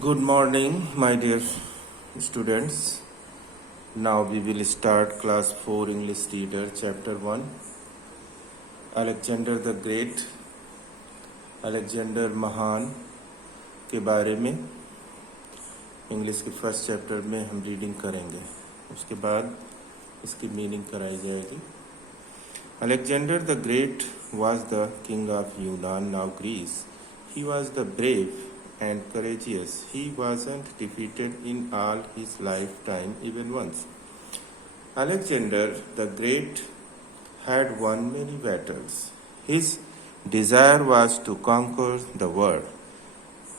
Good morning, my dear students. Now we will start class 4 English Reader, chapter 1. Alexander the great, Alexander महान के बारे में English के first chapter में हम रीडिंग करेंगे। उसके बाद इसकी मीनिंग कराई जाएगी। Alexander the Great was the king of Yunnan, now Greece. He was the brave and courageous. He wasn't defeated in all his lifetime even once. Alexander the Great had won many battles. His desire was to conquer the world.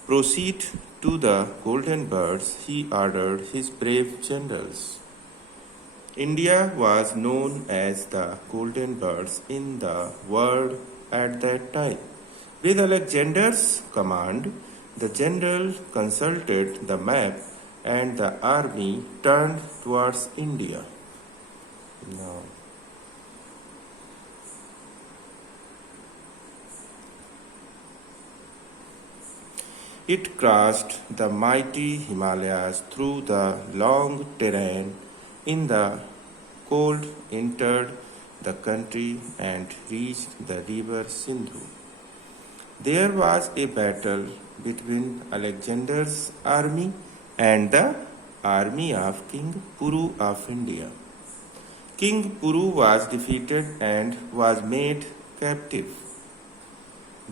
Proceed to the Golden Birds, he ordered his brave generals. India was known as the Golden Birds in the world at that time. With Alexander's command, the general consulted the map and the army turned towards India. Now, it crossed the mighty Himalayas through the long terrain in the cold, entered the country and reached the river Sindhu. There was a battle between Alexander's army and the army of King Puru of India. King Puru was defeated and was made captive.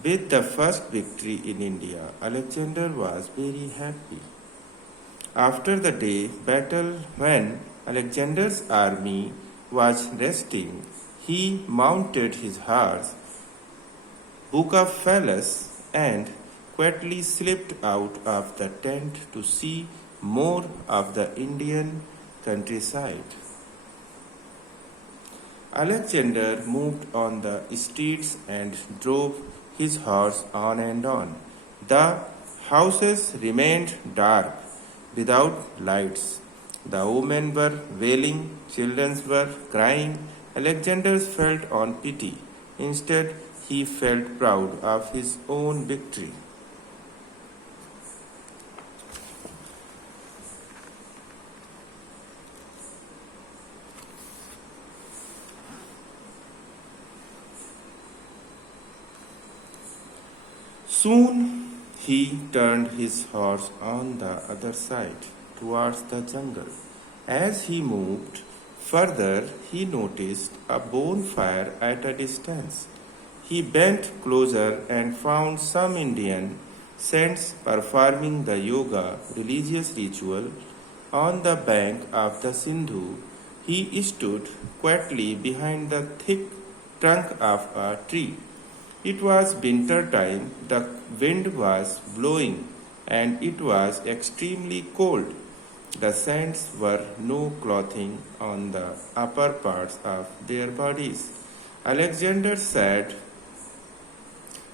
With the first victory in India, Alexander was very happy. After the day battle, when Alexander's army was resting, he mounted his horse, Bucephalus, and quietly slipped out of the tent to see more of the Indian countryside. Alexander moved on the streets and drove his horse on and on. The houses remained dark, without lights. The women were wailing, children were crying. Alexander felt on pity. Instead, he felt proud of his own victory. Soon he turned his horse on the other side, towards the jungle. As he moved further, he noticed a bonfire at a distance. He bent closer and found some Indian saints performing the yoga religious ritual on the bank of the Sindhu. He stood quietly behind the thick trunk of a tree. It was winter time, the wind was blowing, and it was extremely cold. The saints wore no clothing on the upper parts of their bodies. Alexander said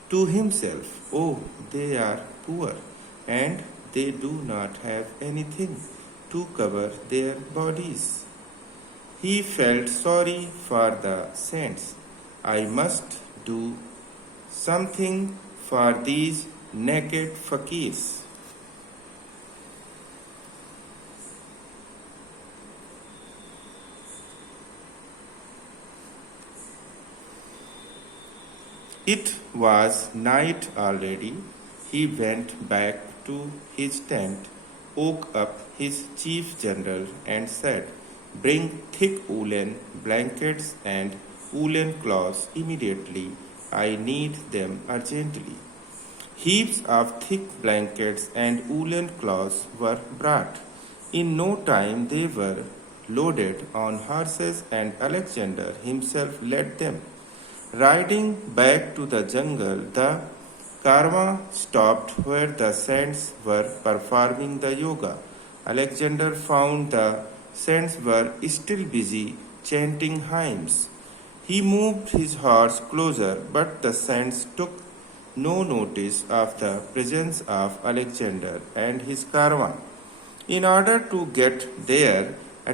to himself, "Oh, they are poor, and they do not have anything to cover their bodies." He felt sorry for the saints. "I must do something for these naked fakirs." It was night already. He went back to his tent, woke up his chief general, and said, "Bring thick woolen blankets and woolen cloths immediately. I need them urgently." Heaps of thick blankets and woolen cloths were brought. In no time they were loaded on horses, and Alexander himself led them. Riding back to the jungle, the caravan stopped where the saints were performing the yoga. Alexander found the saints were still busy chanting hymns. He moved his horse closer, but the saints took no notice of the presence of Alexander and his caravan. In order to get their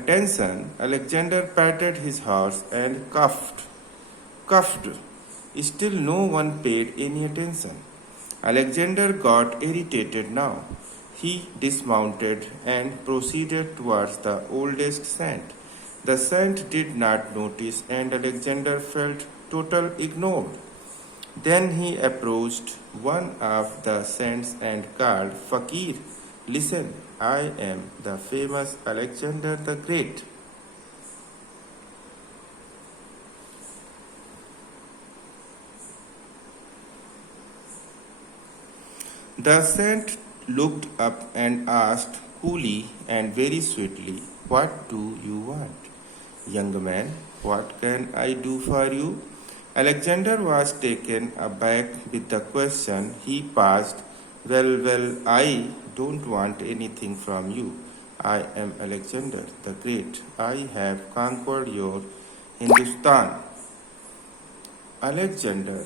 attention, Alexander patted his horse and coughed. Still no one paid any attention. Alexander got irritated now. He dismounted and proceeded towards the oldest saint. The saint did not notice, and Alexander felt total ignored. Then he approached one of the saints and called, Fakir, listen, I am the famous Alexander the Great. The saint looked up and asked coolly and very sweetly, What do you want? Young man, what can I do for you? Alexander was taken aback with the question. He paused. Well, I don't want anything from you. I am Alexander the Great. I have conquered your Hindustan. Alexander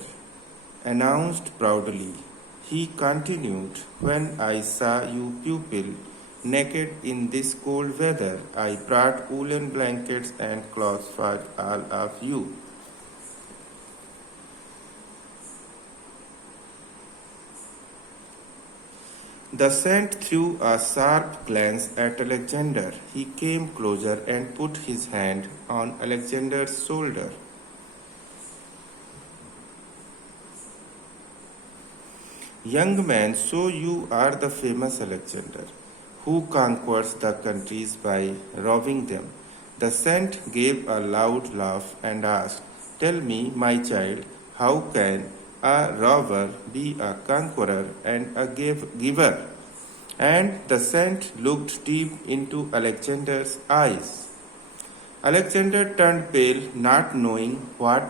announced proudly. He continued, When I saw you pupil naked in this cold weather, I brought woolen blankets and cloths for all of you. The saint threw a sharp glance at Alexander. He came closer and put his hand on Alexander's shoulder. Young man, so you are the famous Alexander, who conquers the countries by robbing them. The saint gave a loud laugh and asked, Tell me, my child, how can a robber be a conqueror and a giver? And the saint looked deep into Alexander's eyes. Alexander turned pale, not knowing what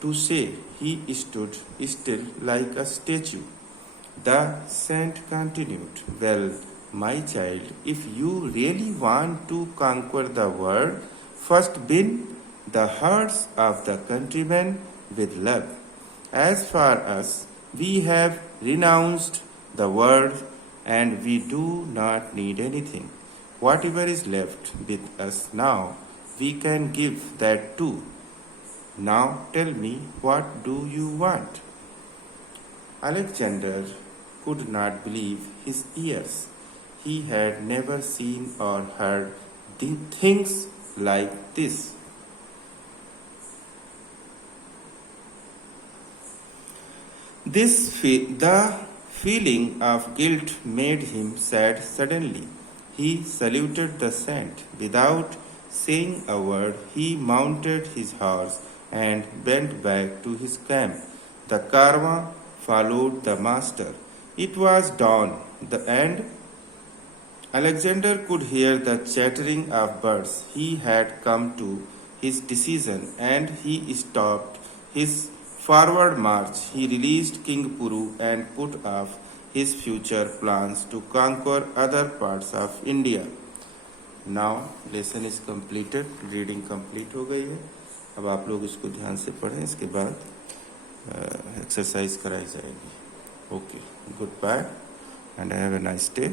to say. He stood still like a statue. The saint continued, Well, my child, if you really want to conquer the world, first win the hearts of the countrymen with love. As for us, we have renounced the world and we do not need anything. Whatever is left with us now, we can give that too. Now tell me, what do you want? Alexander could not believe his ears. He had never seen or heard things like this. The feeling of guilt made him sad suddenly. He saluted the saint. Without saying a word, he mounted his horse and went back to his camp. The caravan followed the master. It was dawn, and Alexander could hear the chattering of birds. He had come to his decision and he stopped his forward march. He released King Puru and put off his future plans to conquer other parts of India. Now lesson is completed, reading complete हो गई है. अब आप लोग इसको ध्यान से पढ़ें, इसके बाद एक्सरसाइज कराई जाएगी. Okay, good bye and have a nice day.